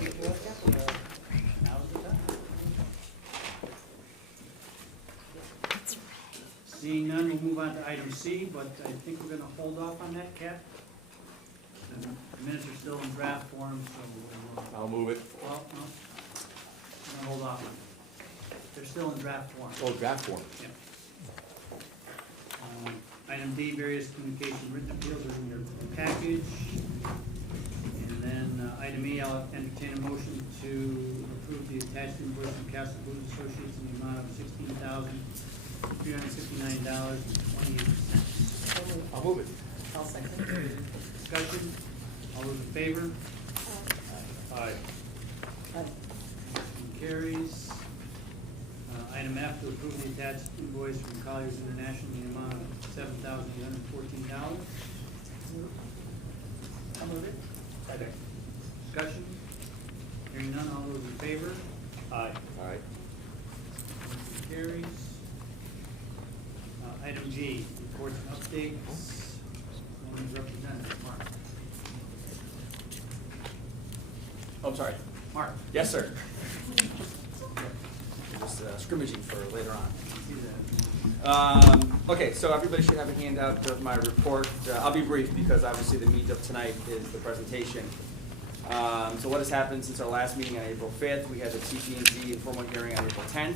Now's the time. Seeing none, we'll move on to item C, but I think we're gonna hold off on that, Kat. The minutes are still in draft form, so we'll, I'll move it. well, no, we're gonna hold off on it. They're still in draft form. Oh, draft form. Yep. Item D, various communication written appeals are in your package. And then item E, I'll entertain a motion to approve the attached invoice from Castle Food Associates in the amount of $16,359.28. I'll move it. I'll second. Discussion, all those in favor? Aye. Motion carries. Item F, to approve the attached invoice from Colliers International in the amount of $7,814. I'll move it. Second. Discussion, hearing none, all those in favor? Aye. Aye. Motion carries. Item G, reports and updates. One is representative, Mark. Oh, I'm sorry. Mark. Yes, sir. Just scrimmaging for later on. See that? Okay, so everybody should have a handout of my report. I'll be brief because obviously the meat of tonight is the presentation. So what has happened since our last meeting on April 5th? We had the TP&Z informal hearing on April 10th.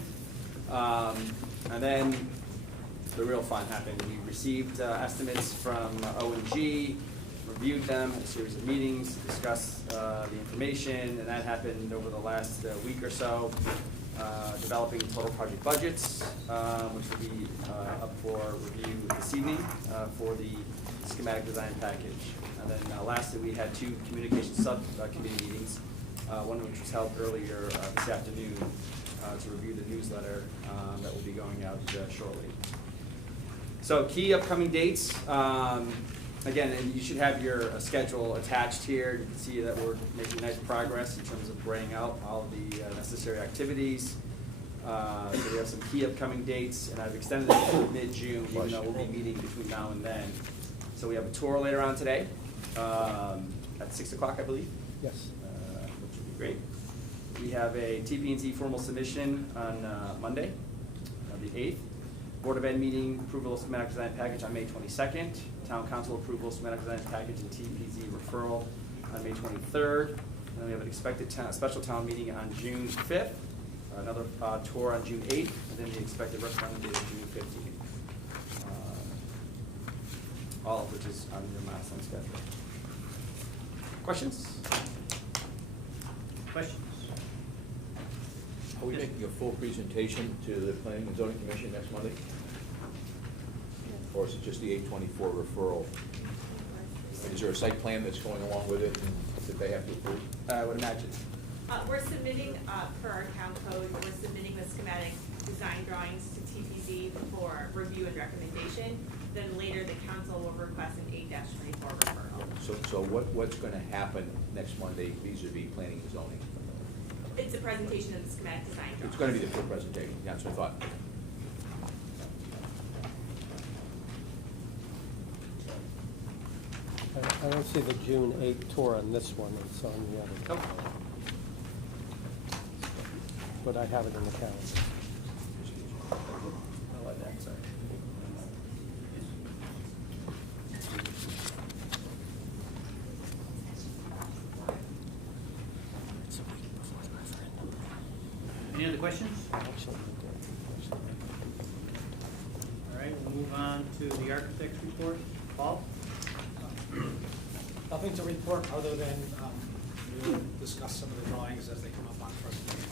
And then the real fun happened. We received estimates from O&G, reviewed them, had a series of meetings, discussed the information, and that happened over the last week or so. Developing total project budgets, which will be up for review this evening for the schematic design package. And then lastly, we had two communication subcommittee meetings, one of which was held earlier this afternoon to review the newsletter that will be going out shortly. So key upcoming dates. Again, and you should have your schedule attached here. You can see that we're making nice progress in terms of bringing out all the necessary activities. So we have some key upcoming dates, and I've extended it to mid-June, even though we'll be meeting between now and then. So we have a tour later on today at 6 o'clock, I believe. Yes. Which would be great. We have a TP&Z formal submission on Monday, the 8th. Board of Ed meeting, approval of schematic design package on May 22nd. Town Council approval of schematic design package and TP&Z referral on May 23rd. And then we have an expected special town meeting on June 5th. Another tour on June 8th, and then the expected referendum date of June 15th. All of which is on your milestone schedule. Questions? Questions? Are we making a full presentation to the Planning and Zoning Commission next Monday? Or is it just the 824 referral? Is there a site plan that's going along with it that they have to approve? I would imagine. We're submitting, per our town code, we're submitting the schematic design drawings to TPZ for review and recommendation. Then later, the council will request an 8-24 referral. So what's going to happen next Monday vis-a-vis planning and zoning? It's a presentation of the schematic design drawings. It's going to be the full presentation, that's what I thought. I don't see the June 8th tour on this one, it's on the other. Nope. But I have it in the calendar. I'll let that, sorry. Any other questions? Actually, All right, we'll move on to the architect's report. Paul? Nothing to report other than we'll discuss some of the drawings as they come up on first meeting.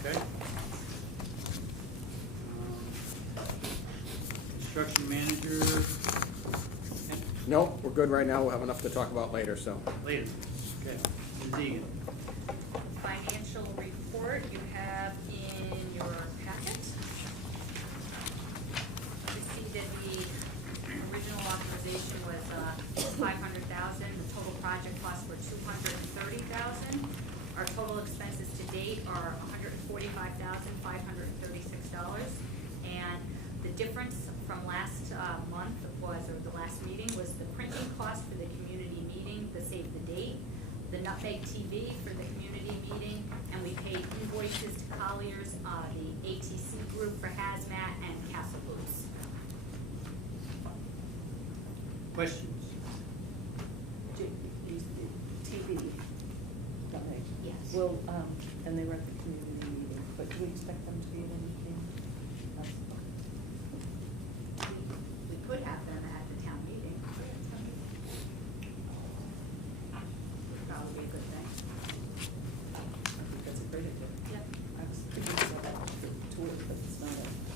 Okay. Construction manager, No, we're good right now. We'll have enough to talk about later, so. later. Okay, Ms. Egan. Financial report you have in your packet. You see that the original authorization was $500,000. The total project costs were $230,000. Our total expenses to date are $145,536. And the difference from last month was, or the last meeting, was the printing cost for the community meeting, the save the date. the Nutmeg TV for the community meeting, and we paid invoices to Colliers, the ATC group for hazmat, and Castle Boots. Questions? TV, right? Yes. Well, and they were at the community meeting, but do we expect them to be at anything else? We could have them at the town meeting. Would probably be a good thing. I think that's a great idea. Yep. I was thinking about that for tours, but it's not a,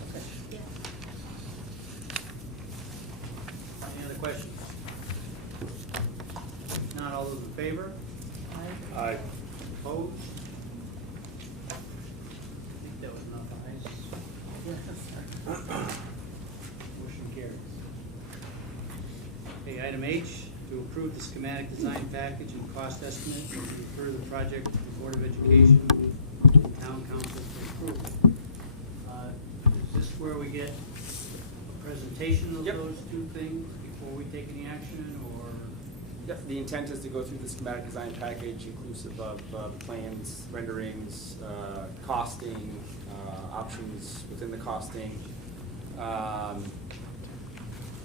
okay. Yeah. Any other questions? If not, all those in favor? Aye. Opposed? I think that was enough ayes. Yes. Motion carries. Okay, item H, to approve the schematic design package and cost estimate, and to refer the project to the Board of Education and Town Council for approval. Is this where we get a presentation of Yep. those two things before we take any action, or? Yep, the intent is to go through the schematic design package inclusive of plans, renderings, costing, options within the costing.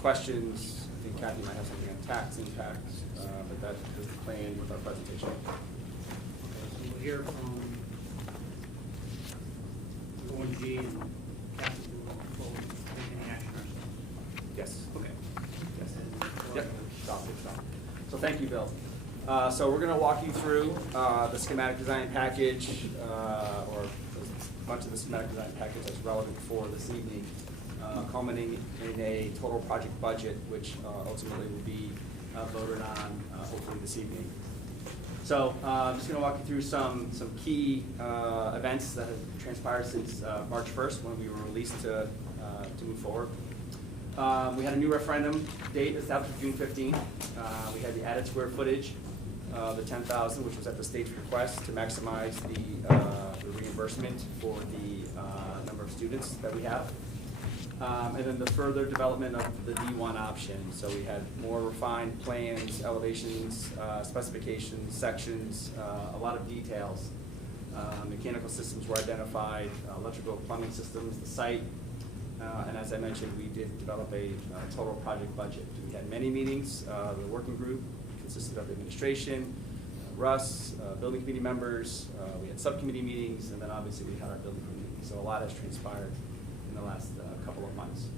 Questions, I think Kathy might have something on tax impacts, but that is the plan with our presentation. Okay, so we'll hear from ONG and Kathy before we take any action ourselves. Yes. Okay. Yes. And- Yep. Stop. So thank you, Bill. So we're gonna walk you through the schematic design package, or a bunch of the schematic design package that's relevant for this evening, culminating in a total project budget, which ultimately will be voted on hopefully this evening. So I'm just gonna walk you through some key events that have transpired since March 1st, when we were released to move forward. We had a new referendum date established for June 15th. We had the added square footage, the 10,000, which was at the state's request to maximize the reimbursement for the number of students that we have. And then the further development of the D1 option. So we had more refined plans, elevations, specifications, sections, a lot of details. Mechanical systems were identified, electrical plumbing systems, the site. And as I mentioned, we did develop a total project budget. We had many meetings. The working group consisted of administration, Russ, building committee members. We had subcommittee meetings, and then obviously we had our building committee meeting. So a lot has transpired in the last couple of months.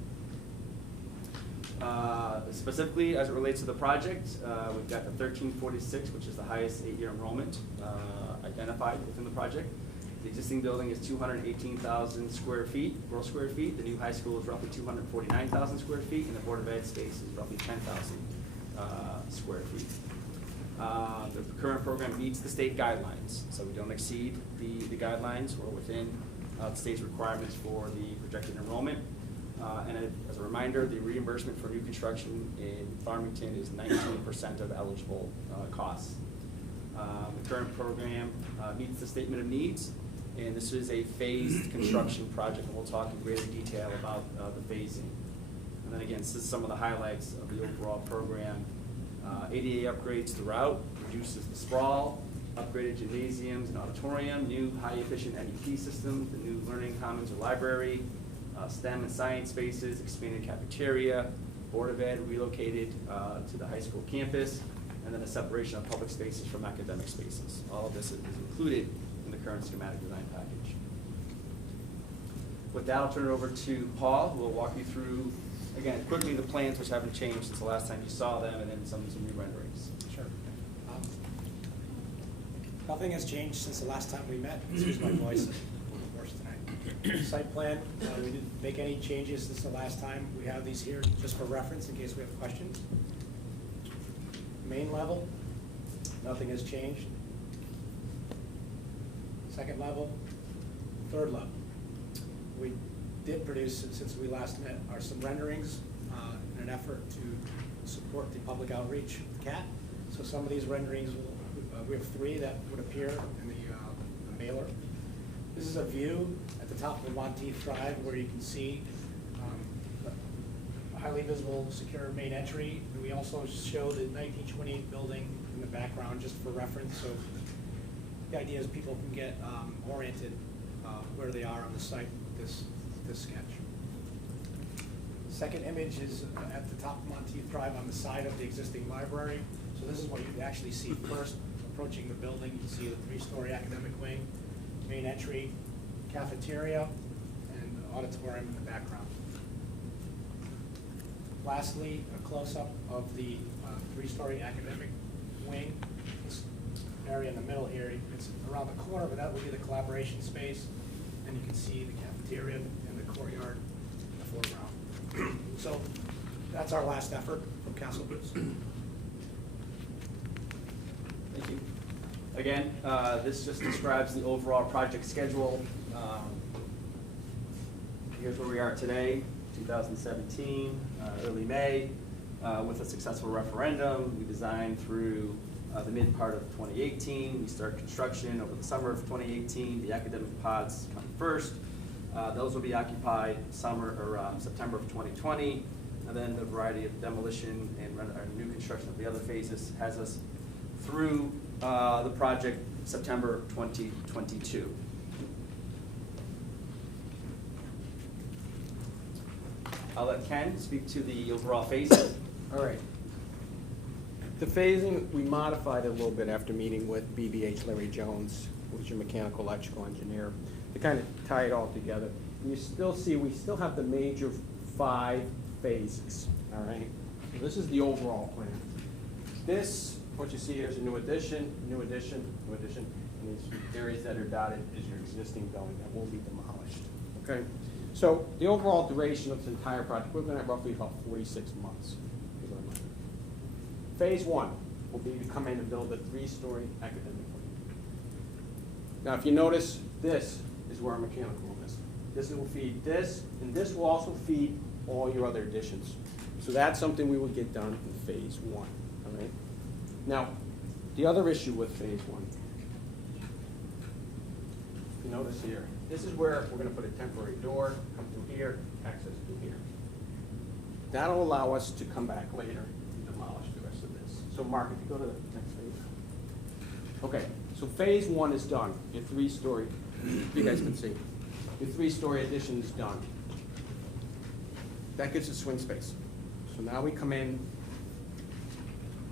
Specifically, as it relates to the project, we've got the 1346, which is the highest 8-year enrollment identified within the project. The existing building is 218,000 square feet, gross square feet. The new high school is roughly 249,000 square feet, and the Board of Ed space is roughly 10,000 square feet. The current program meets the state guidelines, so we don't exceed the guidelines or within the state's requirements for the projected enrollment. And as a reminder, the reimbursement for new construction in Farmington is 19% of eligible costs. The current program meets the statement of needs, and this is a phased construction project, and we'll talk in greater detail about the phasing. And then again, this is some of the highlights of the overall program. ADA upgrades throughout, reduces the sprawl, upgraded gymnasiums and auditorium, new high-efficient MEP systems, the new learning commons or library, STEM and science spaces, expanded cafeteria, Board of Ed relocated to the high school campus, and then a separation of public spaces from academic spaces. All of this is included in the current schematic design package. With that, I'll turn it over to Paul, who will walk you through, again, quickly the plans, which haven't changed since the last time you saw them, and then some new renderings. Sure. Nothing has changed since the last time we met. Excuse my voice, a little worse tonight. Site plan, we didn't make any changes since the last time. We have these here just for reference in case we have questions. Main level, nothing has changed. Second level, third level. We did produce, since we last met, some renderings in an effort to support the public outreach of the CAT. So some of these renderings, we have 3 that would appear in the mailer. This is a view at the top of Monteith Drive where you can see a highly visible secure main entry. And we also show the 1928 building in the background just for reference, so the idea is people can get oriented where they are on the site, this sketch. Second image is at the top of Monteith Drive on the side of the existing library. So this is what you'd actually see first approaching the building. You see the 3-story academic wing, main entry, cafeteria, and auditorium in the background. Lastly, a close-up of the 3-story academic wing. This area in the middle here, it's around the corner, but that will be the collaboration space. And you can see the cafeteria and the courtyard in the foreground. So that's our last effort from Castle Blues. Thank you. Again, this just describes the overall project schedule. Here's where we are today, 2017, early May, with a successful referendum. We designed through the mid part of 2018. We start construction over the summer of 2018. The academic pods come first. Those will be occupied September of 2020. And then the variety of demolition and new construction of the other phases has us through the project September 2022. I'll let Ken speak to the overall phasing. All right. The phasing, we modified it a little bit after meeting with BBH Larry Jones, who's your mechanical electrical engineer, to kind of tie it all together. And you still see, we still have the major 5 phases, all right? So this is the overall plan. This, what you see here is a new addition, new addition, new addition, and these areas that are dotted is your existing building that will be demolished, okay? So the overall duration of this entire project, we're looking at roughly about 46 months. Phase 1 will be to come in and build a 3-story academic wing. Now, if you notice, this is where our mechanical room is. This will feed this, and this will also feed all your other additions. So that's something we will get done in phase 1, all right? Now, the other issue with phase 1, if you notice here, this is where we're going to put a temporary door, come through here, access through here. That'll allow us to come back later and demolish the rest of this. So Mark, if you go to the next phase. Okay, so phase 1 is done. Your 3-story, you guys can see, your 3-story addition is done. That gives us swing space. So now we come in,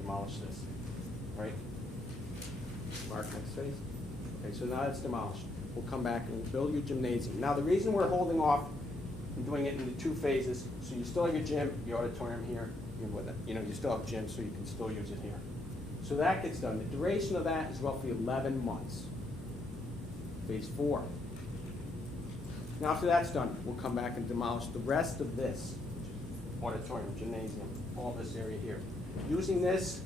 demolish this, right? Mark, next phase. Okay, so now it's demolished. We'll come back and we'll build your gymnasium. Now the reason we're holding off and doing it in the 2 phases, so you still have your gym, your auditorium here, you still have gym, so you can still use it here. So that gets done. The duration of that is roughly 11 months. Phase 4. Now after that's done, we'll come back and demolish the rest of this auditorium, gymnasium, all this area here. Using this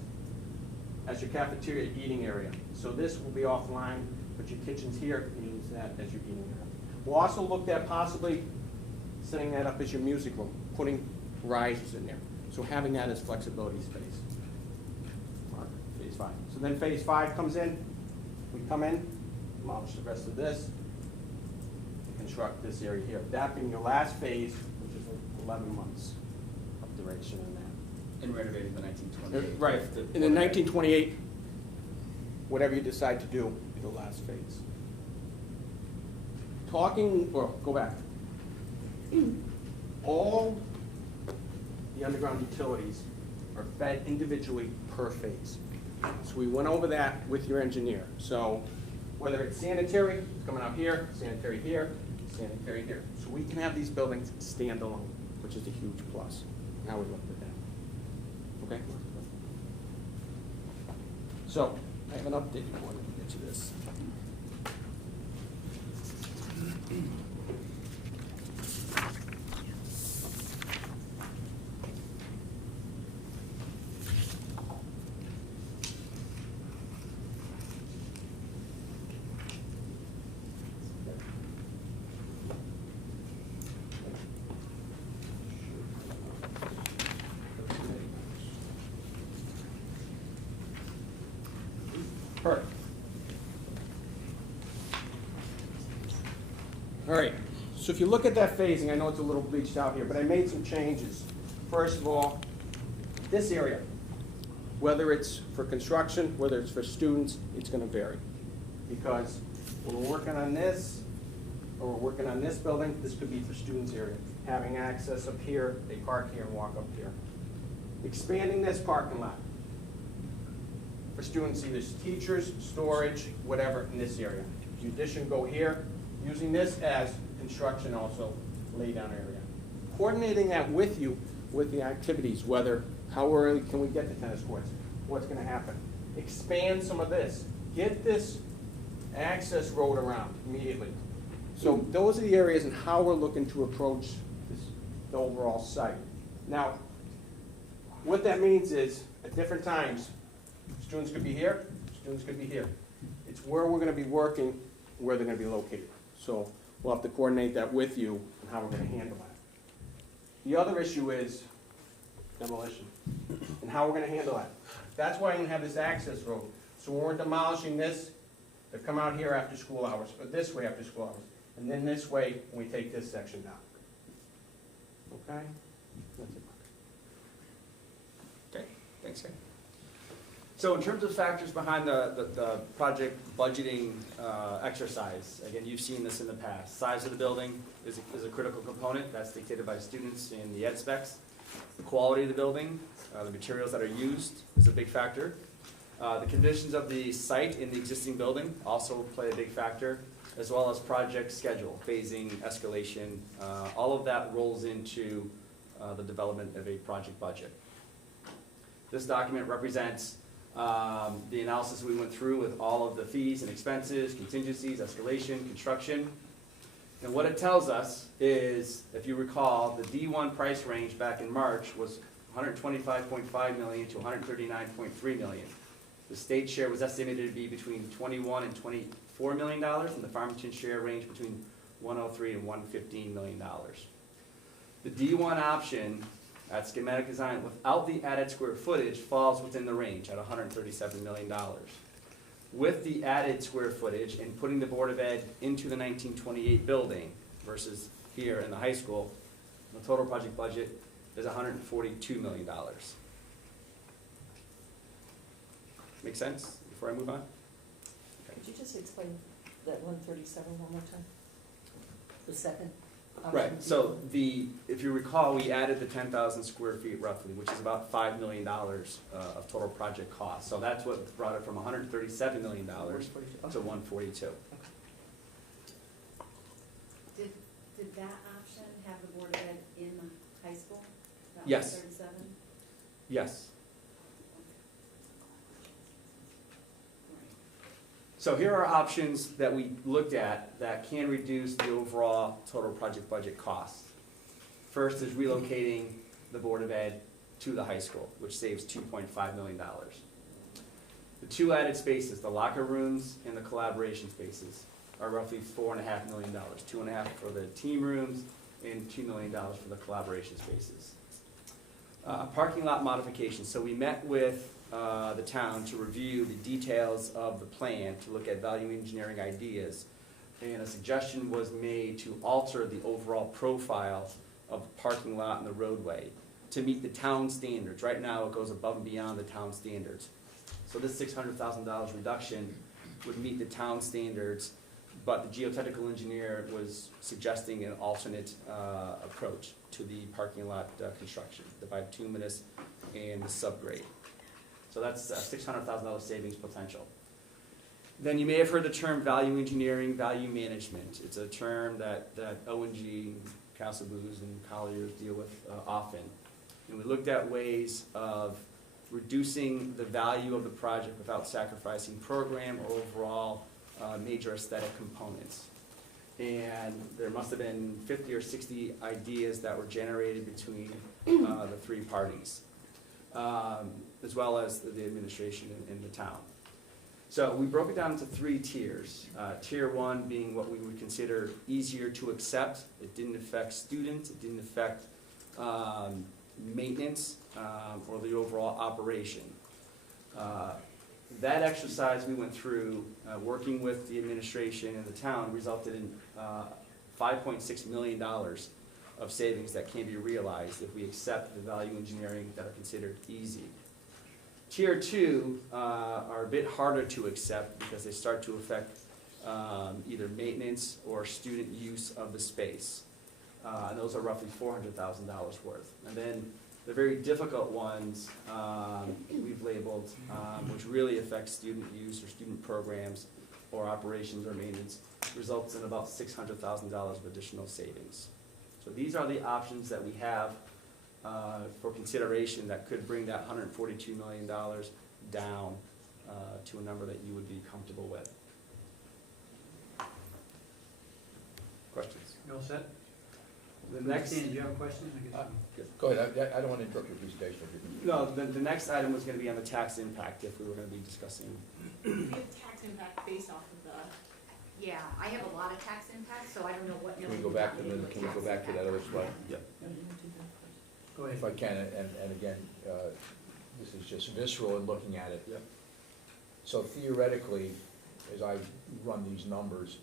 as your cafeteria eating area. So this will be offline, but your kitchen's here, you can use that as your eating area. We'll also look at possibly setting that up as your music room, putting risers in there. So having that as flexibility space. Mark, phase 5. So then phase 5 comes in, we come in, demolish the rest of this, construct this area here. That being your last phase, which is 11 months of duration in that. And renovating the 1928. Right, in the 1928, whatever you decide to do, be the last phase. Go back. All the underground utilities are fed individually per phase. So we went over that with your engineer. So whether it's sanitary, it's coming out here, sanitary here, sanitary here. So we can have these buildings stand alone, which is a huge plus. Now we look at that. Okay? So I have an updated one. Let me get you this. Perfect. All right, so if you look at that phasing, I know it's a little bleached out here, but I made some changes. First of all, this area, Whether it's for construction, whether it's for students, it's gonna vary. Because when we're working on this, or we're working on this building, this could be for students' area. Having access up here, they park here and walk up here. Expanding this parking lot for students, either teachers, storage, whatever in this area. The addition go here, using this as construction also lay down area. Coordinating that with you, with the activities, whether, how early can we get to tennis courts? What's gonna happen? Expand some of this. Get this access road around immediately. So those are the areas and how we're looking to approach this, the overall site. Now, what that means is, at different times, students could be here, students could be here. It's where we're gonna be working, where they're gonna be located. So we'll have to coordinate that with you and how we're gonna handle that. The other issue is demolition and how we're gonna handle that. That's why I'm gonna have this access road. So when we're demolishing this, they come out here after school hours, or this way after school hours, and then this way when we take this section down. Okay? That's it. Okay, thanks, Ken. So in terms of factors behind the project budgeting exercise, again, you've seen this in the past. Size of the building is a critical component. That's dictated by students in the ed specs. The quality of the building, the materials that are used is a big factor. The conditions of the site in the existing building also play a big factor, as well as project schedule, phasing, escalation. All of that rolls into the development of a project budget. This document represents the analysis we went through with all of the fees and expenses, contingencies, escalation, construction. And what it tells us is, if you recall, the D1 price range back in March was $125.5 million to $139.3 million. The state share was estimated to be between $21 and $24 million, and the Farmington share ranged between $103 and $115 million. The D1 option at schematic design without the added square footage falls within the range at $137 million. With the added square footage and putting the Board of Ed into the 1928 building versus here in the high school, the total project budget is $142 million. Make sense before I move on? Could you just explain that 137 one more time? The second option? Right, so if you recall, we added the 10,000 square feet roughly, which is about $5 million of total project cost. So that's what brought it from $137 million to 142. Did that option have the Board of Ed in the high school? That Yes. 137? Yes. So here are options that we looked at that can reduce the overall total project budget cost. First is relocating the Board of Ed to the high school, which saves $2.5 million. The two added spaces, the locker rooms and the collaboration spaces, are roughly $4.5 million. $2.5 million for the team rooms and $2 million for the collaboration spaces. Parking lot modifications. So we met with the town to review the details of the plan, to look at value engineering ideas. And a suggestion was made to alter the overall profile of the parking lot and the roadway to meet the town standards. Right now, it goes above and beyond the town standards. So this $600,000 reduction would meet the town standards, but the geotechnical engineer was suggesting an alternate approach to the parking lot construction, the bituminous and the subgrade. So that's $600,000 savings potential. Then you may have heard the term value engineering, value management. It's a term that O&G, Castle Booze, and Colliers deal with often. And we looked at ways of reducing the value of the project without sacrificing program or overall major aesthetic components. And there must have been 50 or 60 ideas that were generated between the three parties, as well as the administration in the town. So we broke it down into three tiers. Tier one being what we would consider easier to accept. It didn't affect students, it didn't affect maintenance or the overall operation. That exercise we went through, working with the administration and the town, resulted in $5.6 million of savings that can be realized if we accept the value engineering that are considered easy. Tier 2 are a bit harder to accept because they start to affect either maintenance or student use of the space. And those are roughly $400,000 worth. And then the very difficult ones we've labeled, which really affect student use or student programs or operations or maintenance, results in about $600,000 of additional savings. So these are the options that we have for consideration that could bring that $142 million down to a number that you would be comfortable with. Questions? You all set? The next, Dan, do you have a question? I guess. Go ahead, I don't want to interrupt your presentation. no, the next item was going to be on the tax impact if we were going to be discussing. We have tax impact based off of the, Yeah, I have a lot of tax impact, so I don't know what. Can we go back to that other slide? Yep. Go ahead. If I can, and again, this is just visceral in looking at it. Yep. So theoretically, as I run these numbers,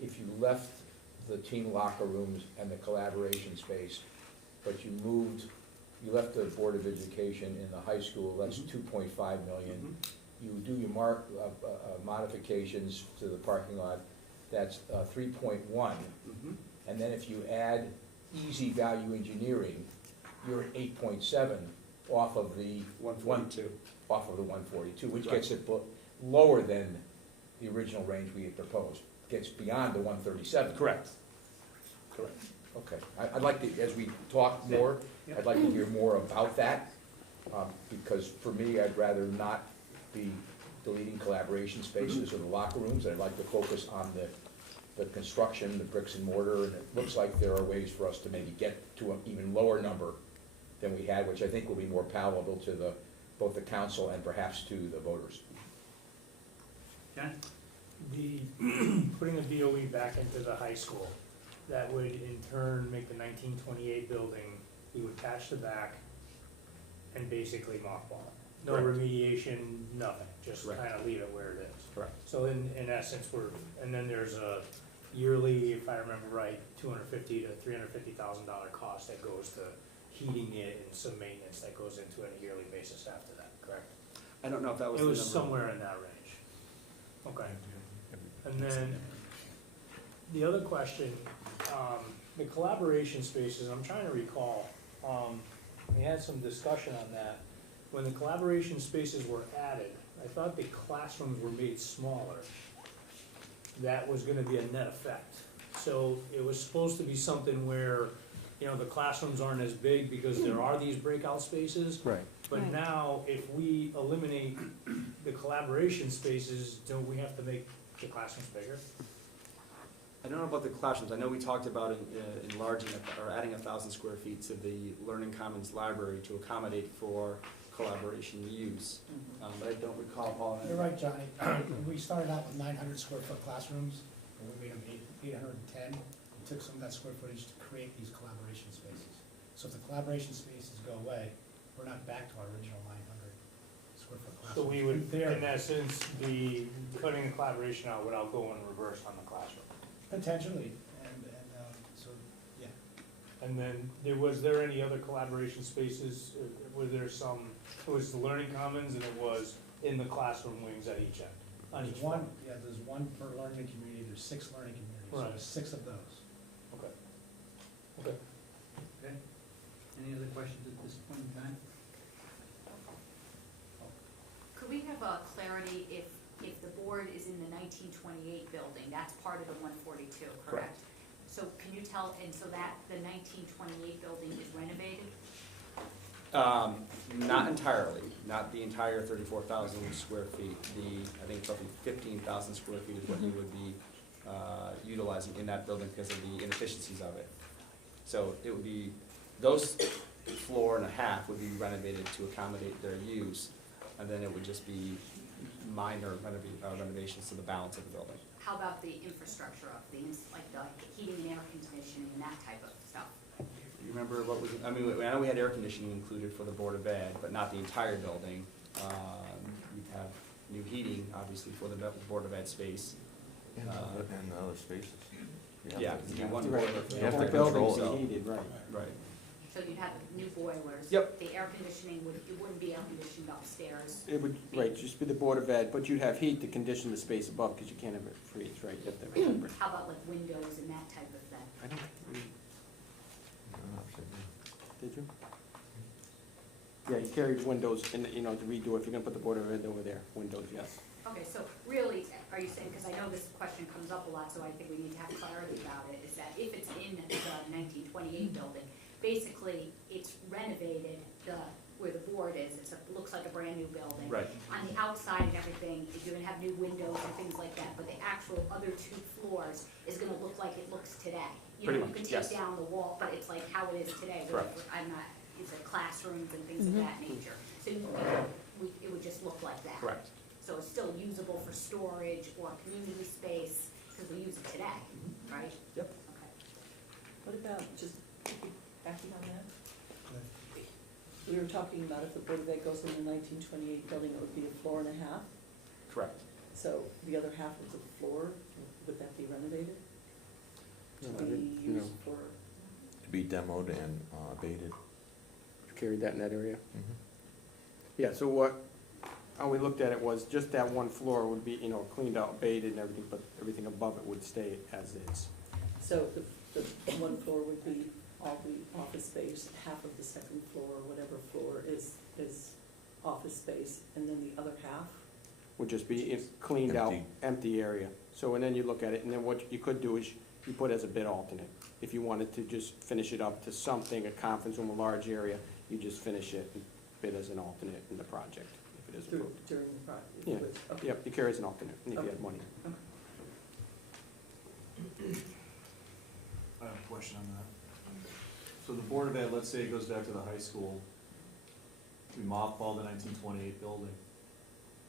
if you left the teen locker rooms and the collaboration space, but you left the Board of Education in the high school, that's 2.5 million. You do your modifications to the parking lot, that's 3.1. And then if you add easy value engineering, you're at 8.7 off of the 142. Off of the 142, which gets it lower than the original range we had proposed. Gets beyond the 137. Correct. Okay, I'd like to, as we talk more, Yep. I'd like to hear more about that, because for me, I'd rather not be deleting collaboration spaces or the locker rooms. I'd like to focus on the construction, the bricks and mortar, and it looks like there are ways for us to maybe get to an even lower number than we had, which I think will be more palatable to both the council and perhaps to the voters. John? The, putting a DOE back into the high school, that would in turn make the 1928 building, we would patch the back and basically mothball it. No Correct. remediation, nothing, just Correct. kind of leave it where it is. Correct. So in essence, and then there's a yearly, if I remember right, $250,000 to $350,000 cost that goes to heating it and some maintenance that goes into it on a yearly basis after that, correct? I don't know if that was It the was number. somewhere in that range. Okay. And then, the other question, the collaboration spaces, I'm trying to recall, we had some discussion on that. When the collaboration spaces were added, I thought the classrooms were made smaller. That was gonna be a net effect. So it was supposed to be something where, you know, the classrooms aren't as big because there are these breakout spaces. Right. But Right. now, if we eliminate the collaboration spaces, don't we have to make the classrooms bigger? I don't know about the classrooms. I know we talked about enlarging or adding 1,000 square feet to the Learning Commons library to accommodate for collaboration use. But I don't recall, Paul. You're right, Johnny. We started out with 900 square foot classrooms, and we made them 810. We took some of that square footage to create these collaboration spaces. So if the collaboration spaces go away, we're not back to our original 900 square foot classrooms. So we would, There, in essence, be cutting the collaboration out without going reverse on the classroom. potentially, and so, yeah. And then, was there any other collaboration spaces? Was there some, it was the Learning Commons and it was in the classroom wings at each end, on each There's front? one, yeah, there's one per learning community, there's 6 learning communities, so Right. there's 6 of those. Okay. Okay. Okay. Any other questions at this point in time? Could we have a clarity if the board is in the 1928 building, that's part of the 142, correct? Correct. So can you tell, and so that the 1928 building is renovated? Not entirely, not the entire 34,000 square feet. I think roughly 15,000 square feet is what you would be utilizing in that building because of the inefficiencies of it. So it would be, those floor and a half would be renovated to accommodate their use, and then it would just be minor renovations to the balance of the building. How about the infrastructure of things, like the heating and air conditioning and that type of stuff? You remember what was, I mean, I know we had air conditioning included for the Board of Ed, but not the entire building. We'd have new heating, obviously, for the Board of Ed space. And other spaces. Yeah, you do one Right. boiler for The the whole whole building's so- heated, right. Right. So you'd have new boilers. Yep. The air conditioning it wouldn't be air conditioned upstairs. It would, right, just be the Board of Ed, but you'd have heat to condition the space above, because you can't have it freeze, right? You have to remember. How about like windows and that type of thing? I don't, did you? Yeah, you carried windows in, to redo it, if you're gonna put the Board of Ed over there, windows, yes. Okay, so really, are you saying, because I know this question comes up a lot, so I think we need to have clarity about it, is that if it's in the 1928 building, basically, it's renovated, where the board is, it looks like a brand-new building. Right. On the outside and everything, you're gonna have new windows and things like that, but the actual other 2 floors is gonna look like it looks today. Pretty You much, can yes. take down the wall, but it's like how it is today. Correct. It's a classrooms and things of that nature. So it would just look like that. Correct. So it's still usable for storage or community space, because we use it today, right? Yep. Okay. What about, just backing on that? We were talking about if the Board of Ed goes in the 1928 building, it would be a floor and a half. Correct. So the other half of the floor, would that be renovated? No, To be used for, To be demoed and abated. Carried that in that area? Yeah, so how we looked at it was just that one floor would be, cleaned out, abated and everything, but everything above it would stay as is. so the one floor would be all the office space, half of the second floor, whatever floor is office space, and then the other half? Would just be cleaned out, Empty. empty area. So, and then you look at it, and then what you could do is you put as a bid alternate. If you wanted to just finish it up to something, a conference room, a large area, you just finish it and bid as an alternate in the project, if it is approved. During the project? Yeah. Okay. Yep, you carry as an alternate, and if you Okay. had money. I have a question on that. So the Board of Ed, let's say it goes back to the high school, we mothballed the 1928 building.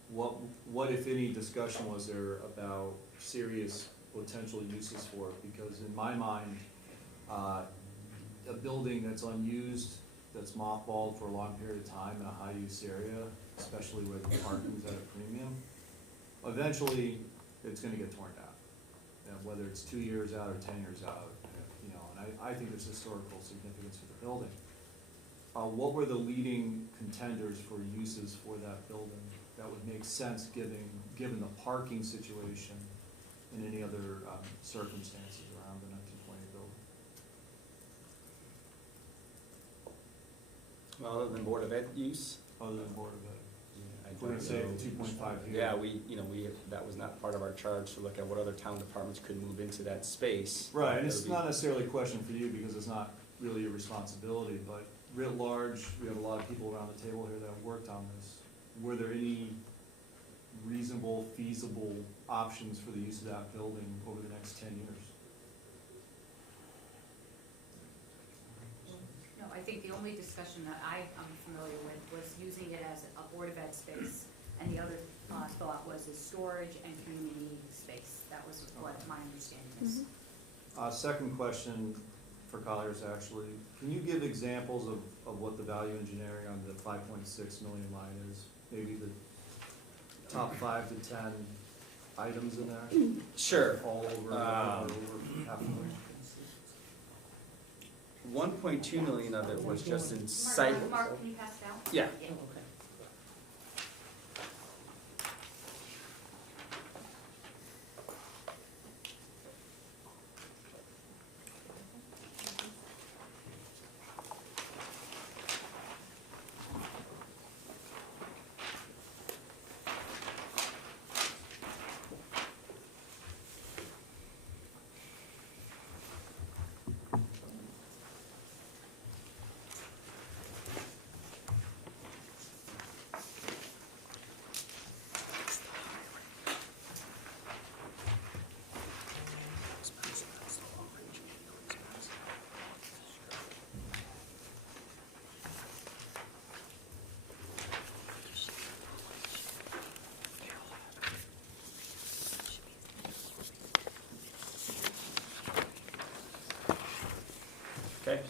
What if any discussion was there about serious potential uses for it? Because in my mind, a building that's unused, that's mothballed for a long period of time in a high-use area, especially where the parking is at a premium, eventually, it's gonna get torn down. Whether it's 2 years out or 10 years out, and I think there's historical significance for the building. What were the leading contenders for uses for that building that would make sense given the parking situation and any other circumstances around the 1920 building? Well, other than Board of Ed use? Other than Board of Ed? I We're gonna don't say know. the 2.5 here. Yeah, that was not part of our charge to look at what other town departments could move into that space. Right, and it's That would be- not necessarily a question for you because it's not really your responsibility, but writ large, we have a lot of people around the table here that have worked on this. Were there any reasonable, feasible options for the use of that building over the next 10 years? No, I think the only discussion that I'm familiar with was using it as a Board of Ed space, and the other thought was as storage and community space. That was what my understanding is. Second question for Colliers, actually. Can you give examples of what the value engineering on the 5.6 million line is? Maybe the top 5 to 10 items in there? Sure. All over half a million? 1.2 million of it was just in site. Mark, can you pass it out? Yeah. Oh, okay. Okay,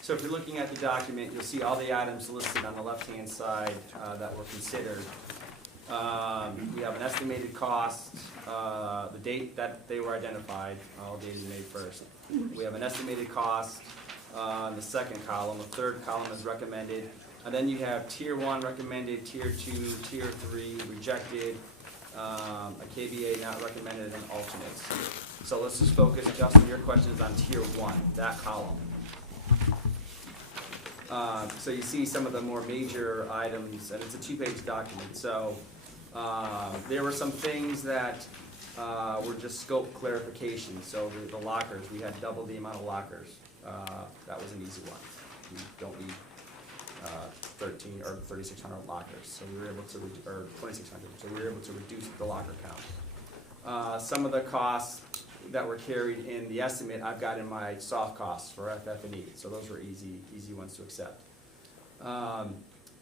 so if you're looking at the document, you'll see all the items listed on the left-hand side that were considered. We have an estimated cost, the date that they were identified, all dated May 1st. We have an estimated cost in the second column. The third column is recommended. And then you have tier 1 recommended, tier 2, tier 3 rejected, a KBA not recommended, and alternates. So let's just focus, Justin, your questions on tier 1, that column. So you see some of the more major items, and it's a 2-page document. So there were some things that were just scope clarification. So the lockers, we had double the amount of lockers. That was an easy one. We don't need 13 or 3,600 lockers, so we were able to, or 2,600. So we were able to reduce the locker count. Some of the costs that were carried in the estimate, I've got in my soft costs for FF&E, so those were easy ones to accept.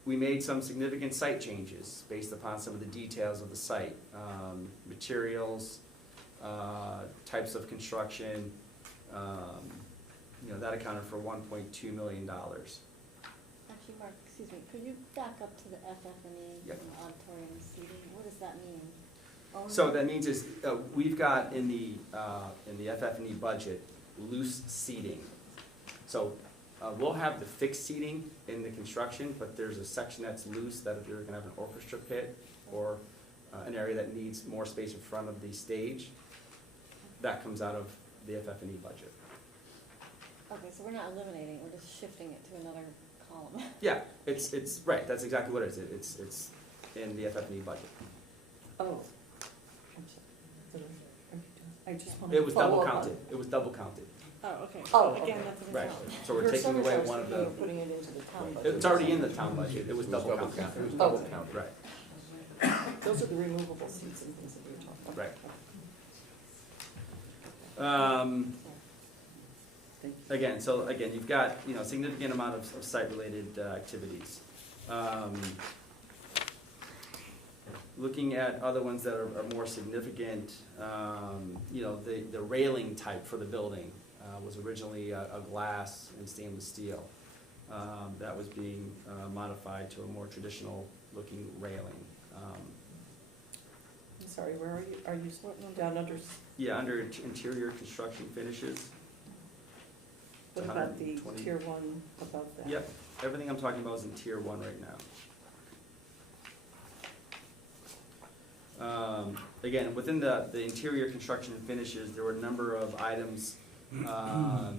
We made some significant site changes based upon some of the details of the site, materials, types of construction. That accounted for $1.2 million. Actually, Mark, excuse me, could you back up to the FF&E Yep. and auditorium seating? What does that mean? So that means is, we've got in the FF&E budget, loose seating. So we'll have the fixed seating in the construction, but there's a section that's loose that if you're gonna have an orchestra pit or an area that needs more space in front of the stage, that comes out of the FF&E budget. Okay, so we're not eliminating, we're just shifting it to another column. Yeah, it's right, that's exactly what it is. It's in the FF&E budget. Oh. I just wanted It to was follow double up on- counted. It was double counted. Oh, okay. Oh, Again, okay. that's what Right. I'm So we're For taking some reason, away I was one of thinking the, putting it into the town budget. it's already in the town budget. It was double double counted. counted. It was Oh. double counted, right. Those are the removable seats and things that we were talking about. Right. Thank you. Again, you've got, significant amount of site-related activities. Looking at other ones that are more significant, the railing type for the building was originally a glass and stainless steel. That was being modified to a more traditional-looking railing. I'm sorry, where are you? Are you down under, Yeah, under interior construction finishes. what about the 120. tier 1 above that? Yep, everything I'm talking about is in tier 1 right now. Again, within the interior construction and finishes, there were a number of items, a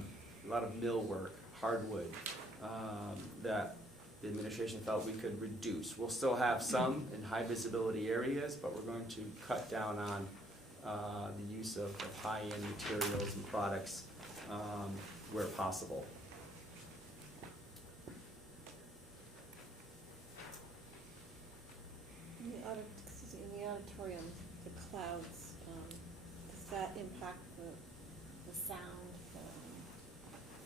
lot of millwork, hardwood, that the administration felt we could reduce. We'll still have some in high visibility areas, but we're going to cut down on the use of high-end materials and products where possible. In the auditorium, the clouds, does that impact the sound?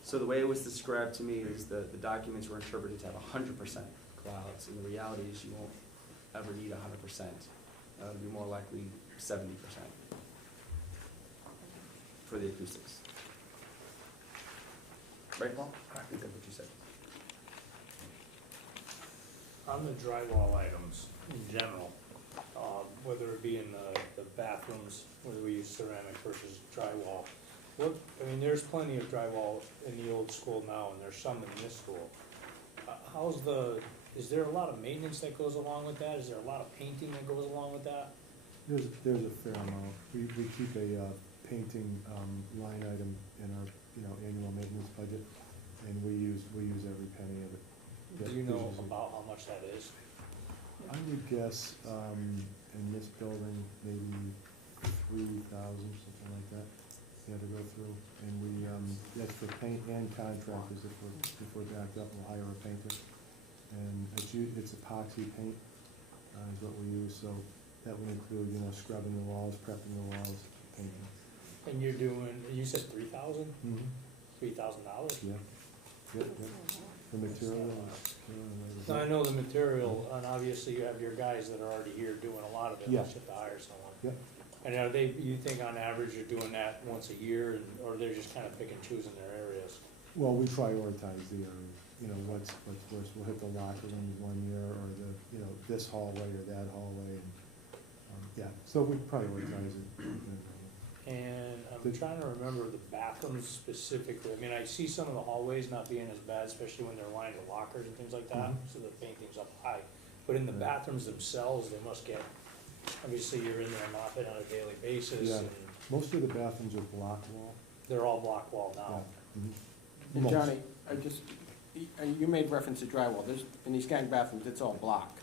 So the way it was described to me is the documents were interpreted to have 100% clouds, and the reality is you won't ever need 100%. It'll be more likely 70% for the acoustics. Right, Paul? I think that's what you said. On the drywall items in general, whether it be in the bathrooms, whether we use ceramic versus drywall, there's plenty of drywall in the old school now, and there's some in this school. Is there a lot of maintenance that goes along with that? Is there a lot of painting that goes along with that? There's a fair amount. We keep a painting line item in our, annual maintenance budget, and we use every penny of it. Do you know about how much that is? I would guess, in this building, maybe 3,000, something like that, you had to go through. And that's for paint and contractors. If we're backed up, we'll hire a painter. And it's epoxy paint, is what we use, so that would include, scrubbing the walls, prepping the walls, painting. And you said 3,000? Mm-hmm. $3,000? Yeah. Yep. The material and Now, I labor. know the material, and obviously you have your guys that are already here doing a lot of it, Yeah. unless you have to hire someone. Yep. And you think on average you're doing that once a year, or they're just kind of pick and choosing their areas? Well, we prioritize the areas, what's worse, we'll hit the locker rooms one year, or this hallway or that hallway, and, yeah, so we prioritize it. And I'm trying to remember the bathrooms specifically. I mean, I see some of the hallways not being as bad, especially when they're lined with lockers and things like that, so the painting's up high. But in the bathrooms themselves, they must get, obviously you're in there mopping on a daily basis, Yeah. and Most of the bathrooms are block wall. they're all block wall now. And Johnny, you made reference to drywall. There's, in these gang bathrooms, it's all block.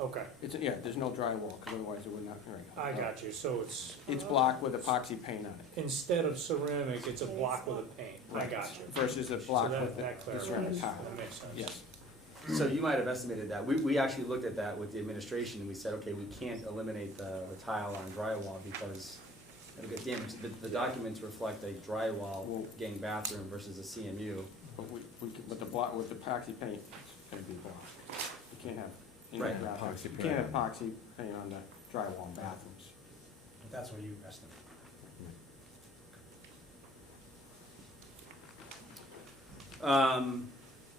Okay, It's, yeah, there's no drywall, because otherwise it would not, right. I got you, so it's, It's block with epoxy paint on it. instead of ceramic, it's a block with a paint, I got you. Versus a So block that- with that the ceramic clarifies. tile. That makes sense. Yes. So you might have estimated that. We actually looked at that with the administration, and we said, okay, we can't eliminate the tile on drywall because it'll get damaged. The documents reflect a drywall gang bathroom versus a CMU. But with the block, with the epoxy paint, it's gonna be block. You can't have, Right. Epoxy you paint. can't have epoxy paint on the drywall in bathrooms. But that's where you estimate.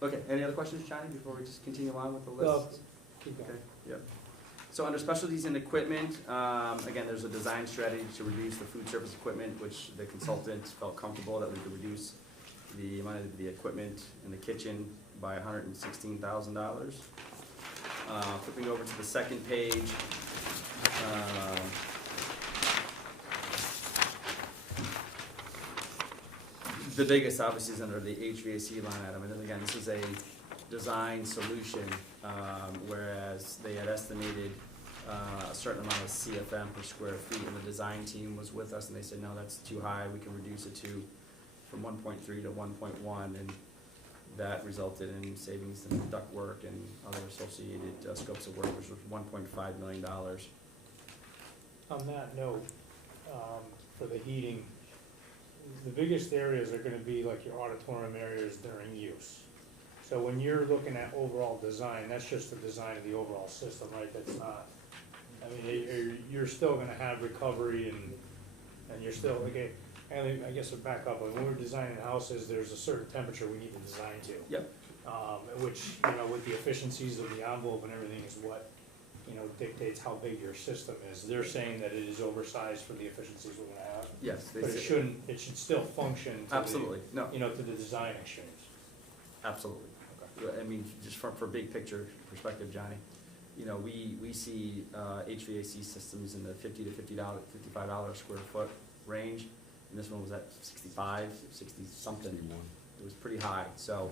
Okay, any other questions, Johnny, before we just continue on with the list? Well, keep going. Okay, yep. So under specialties and equipment, again, there's a design strategy to reduce the food service equipment, which the consultant felt comfortable that we could reduce the amount of the equipment in the kitchen by $116,000. Flipping over to the second page, the biggest obviously is under the HVAC line item, and then again, this is a design solution, whereas they had estimated a certain amount of CFM per square feet, and the design team was with us, and they said, no, that's too high, we can reduce it from 1.3 to 1.1, and that resulted in savings in ductwork and other associated scopes of work, which was $1.5 million. On that note, for the heating, the biggest areas are gonna be like your auditorium areas during use. So when you're looking at overall design, that's just the design of the overall system, right? That's not, I mean, you're still gonna have recovery and you're still, okay, and I guess to back up, when we're designing houses, there's a certain temperature we need to design to. Yep. Which, you know, with the efficiencies of the envelope and everything is what, you know, dictates how big your system is. They're saying that it is oversized for the efficiencies we're gonna have. Yes, they But it say- shouldn't, it should still function to the, Absolutely, no, you know, to the design extremes. absolutely. I mean, just for big picture perspective, Johnny, you know, we see HVAC systems in the $50 to $55 square foot range, and this one was at 65, 60 something. It was pretty high, so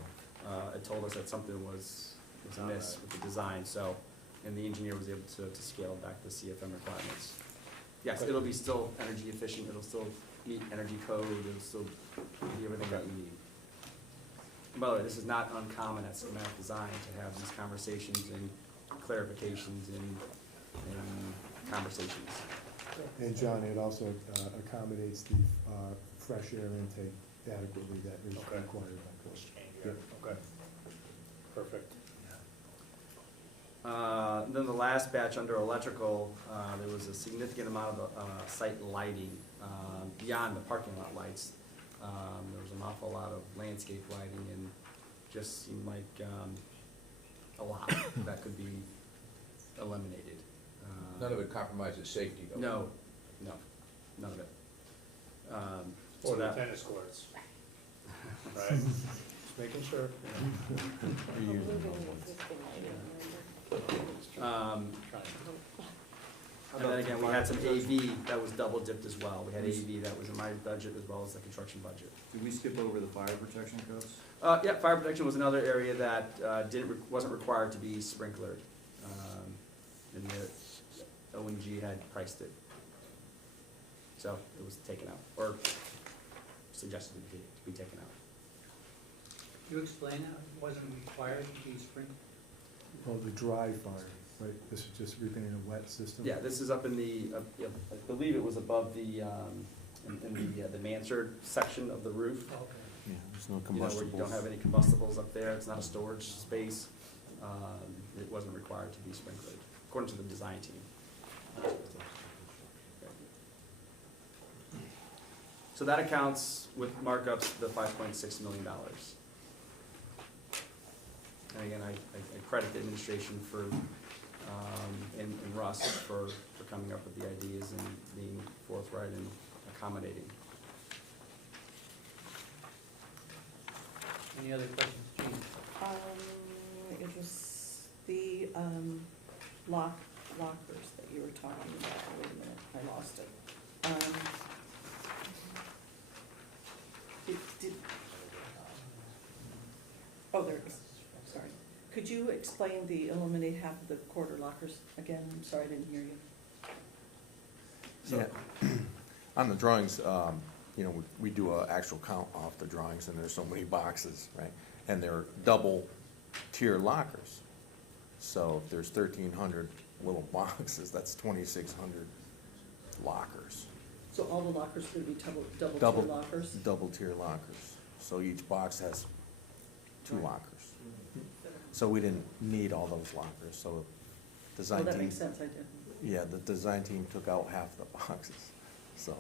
it told us that something was amiss with the design, so, and the engineer was able to scale back the CFM requirements. Yes, it'll be still energy efficient, it'll still meet energy code, it'll still be everything that we need. By the way, this is not uncommon at schematic design to have these conversations and clarifications and conversations. And John, it also accommodates the fresh air intake adequately that is Okay. required by code. Yeah, okay. Perfect. Then the last batch under electrical, there was a significant amount of site lighting beyond the parking lot lights. There was an awful lot of landscape lighting and just seemed like a lot that could be eliminated. None of it compromises safety, though. No, none of it. So Or the that, tennis courts. Right, just making sure. Removing the existing lighting, and then again, we had some AV that was double dipped as well. We had AV that was in my budget as well as the construction budget. Did we skip over the fire protection codes? Yeah, fire protection was another area that wasn't required to be sprinklered. And the ONG had priced it. So it was taken out, or suggested to be taken out. Can you explain that? It wasn't required to be sprinkled? Well, the dry fire, right, this is just repainting a wet system? Yeah, this is up in the, I believe it was above the, in the mansard section of the roof. Okay. Yeah, there's no You know, combustibles. where you don't have any combustibles up there, it's not a storage space. It wasn't required to be sprinkled, according to the design team. So that accounts with markups, the $5.6 million. And again, I credit the administration for, and Russ for coming up with the ideas and being forthright and accommodating. Any other questions, Jean? It was the, lockers that you were talking about. Wait a minute, I lost it. Oh, there it is, sorry. Could you explain the eliminate half of the quarter lockers again? I'm sorry, I didn't hear you. Yeah. On the drawings, you know, we do an actual count off the drawings, and there's so many boxes, right? And they're double tier lockers. So if there's 1,300 little boxes, that's 2,600 lockers. So all the lockers are gonna be double tier lockers? Double tier lockers. So each box has 2 Right. lockers. So we didn't need all those lockers, so Oh, design that team. makes sense, I did. Yeah, the design team took out half the boxes, so.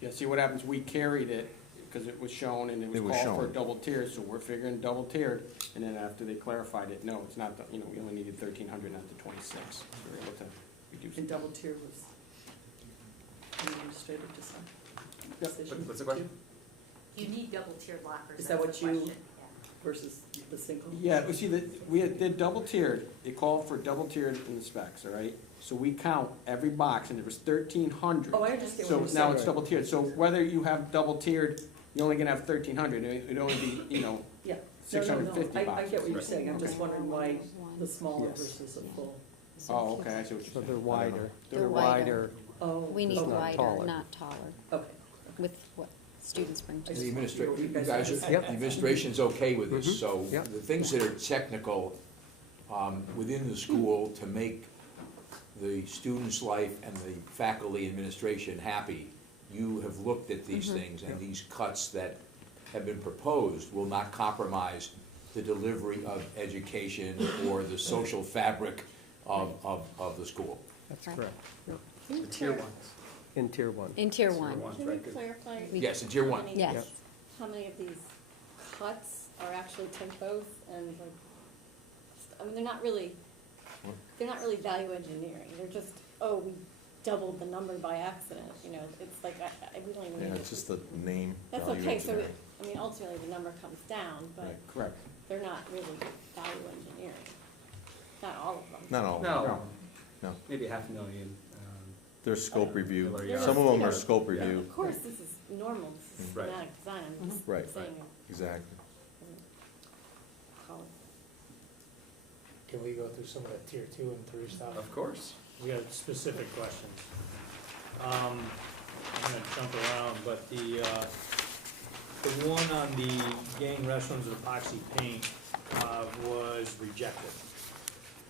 Yeah, see what happens, we carried it, because it was shown and it It was was called for shown. double tiered, so we're figuring double tiered. And then after they clarified it, no, it's not, you know, we only needed 1,300, not the 26, so we were able to reduce it. And double tier was an administrative design. decision What's the question? You need double tiered lockers, Is that's that the what you- question. Yeah. Versus the single? Yeah, well, see, they're double tiered, they called for double tiered in the specs, all right? So we count every box, and there was 1,300. Oh, I understand So what you're now saying. it's double tiered, so whether you have double tiered, you're only gonna have 1,300, it'd only be, you know, Yeah. No, 650 I boxes. get what you're saying, I'm just Okay. wondering why the smaller Yes. versus a full. Oh, okay, I see what you're So saying. they're wider. They're wider. Oh. We need It's not wider, taller. not taller, Okay. with what students bring to I The just wanna hear what administration, you you guys guys, have the to say. administration's okay with this, Mhm. so Yep. the things that are technical, within the school to make the student's life and the faculty administration happy, you have looked at these things, and these cuts that have been proposed will not compromise the delivery of education or the social fabric of the school. That's Right. correct. The tier ones. In tier 1. In tier 1. Ones, Can right, you good. clarify? We- Yes, in tier how one. many- Yes. How many of these cuts are actually typos and like, I mean, they're not really value engineering, they're just, oh, we doubled the number by accident, you know, it's like, we don't even Yeah, need it's it. just the name. That's value okay, so, engineering. I mean, ultimately, the number comes down, but Right. Correct. they're not really value engineering, not all of them. Not all of No, them. No. maybe 500,000. There's scope review. Yeah. Some of them are Yeah. scope Yeah. review. Of course, this is normal, this is Right. schematic design, I'm just Right. saying. Exactly. How- Can we go through some of the tier 2 and 3 stuff? Of course. We have specific questions. I'm gonna jump around, but the one on the gang restrooms with epoxy paint, was rejected.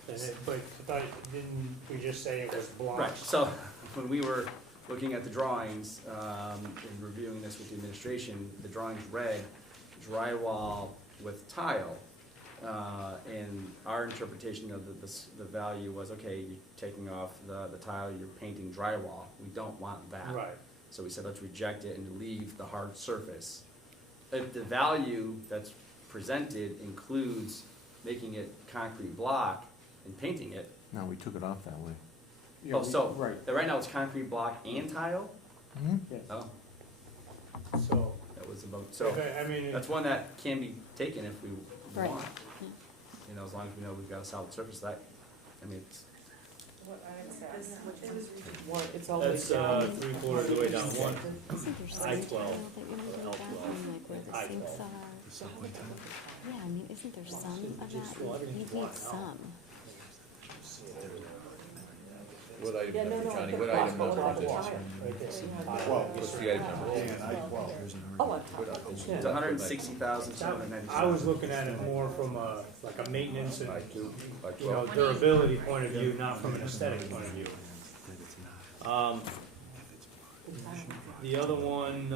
And but I thought, didn't we just say it was Right, blocked? so when we were looking at the drawings, and reviewing this with the administration, the drawings read drywall with tile. And our interpretation of the value was, okay, you're taking off the tile, you're painting drywall, we don't want that. Right. So we said, let's reject it and leave the hard surface. If the value that's presented includes making it concrete block and painting it, No, we took it off that way. oh, so, Right. right now it's concrete block and tile? Yes. Oh, So, that was about, so, okay, I mean, that's one that can be taken if we Right. want. You know, as long as we know we've got a solid surface, that, I mean, it's, What item is that? One, it's all the way that's, down. 3/4 of the way down, one. Isn't there some I-12. tile that you need in the bathroom, like where the I-12. sinks are? Yeah, I mean, isn't there some of Well, that? everything's You blocked need out. some. What item Yeah, no, number, no, Johnny, the what block, item but number what is about this? the tile? Right there. What's the item number? Oh, on top. it's 160,792. I was looking at it more from a, like a maintenance and, By two, by you know, 12? durability point of view, not from an aesthetic point of view. The other one,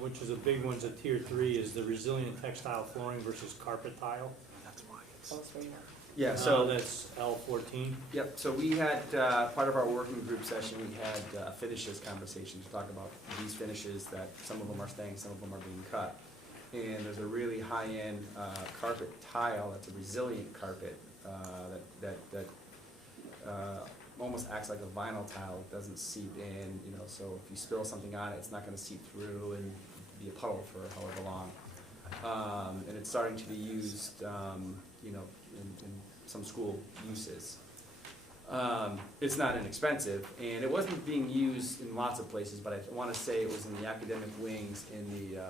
which is a big one, is a tier 3, is the resilient textile flooring versus carpet tile. Oh, it's right now. Yeah, so, That's L14. yep, so we had, part of our working group session, we had finishes conversation to talk about these finishes, that some of them are staying, some of them are being cut. And there's a really high-end carpet tile, that's a resilient carpet, that almost acts like a vinyl tile, it doesn't seep in, you know, so if you spill something on it, it's not gonna seep through and be a puddle for however long. And it's starting to be used, you know, in some school uses. It's not inexpensive, and it wasn't being used in lots of places, but I wanna say it was in the academic wings in the